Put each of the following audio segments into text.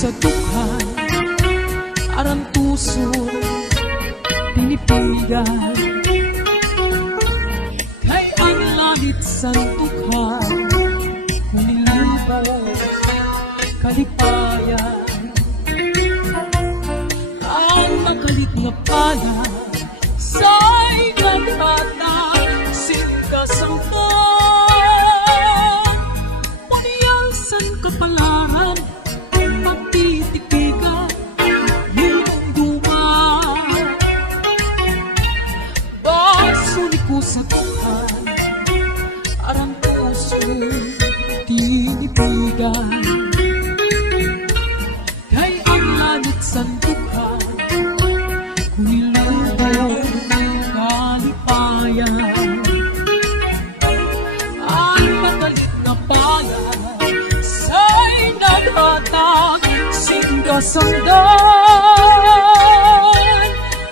sa dukhan, aram puso pinipinggan. Kay ang langit sa dukhan, manilibaw kalipayan. Ang makalit na pala sa'y nagtatag singkasangkan. Paniyasan kapalaran, pagtitipigan, nilong duman. Basunik ko sa tuhan, arang puso tinipigan. Kay ang langit sa dukhan, kumilaw kalipayan. Ang magalit na pala sa'y naghatag singkasanggan.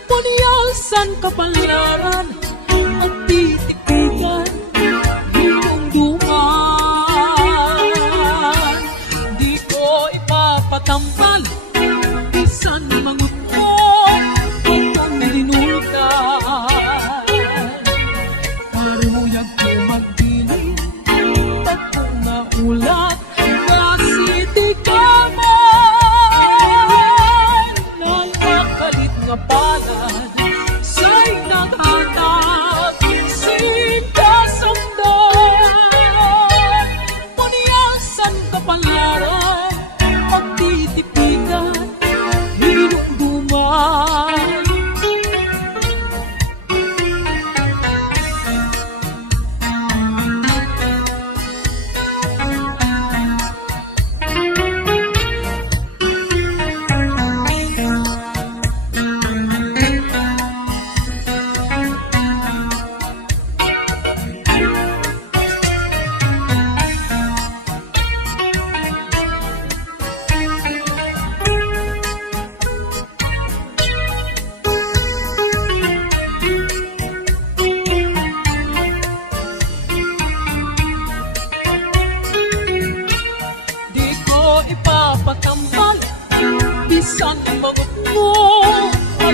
Paniyasan kapalaran at titipigan, hilong duman. Di ko ipapatambal, bisan mangot ko kung linulkan. Paruyag ko magdilim, pag kung naulat nasitigaman. Nakakalit nga palad sa'y naghatag singkasanggan. Paniyasan kapalaran, pagtitipigan, hilong duman. Ipapatambal, bisan mangot mo at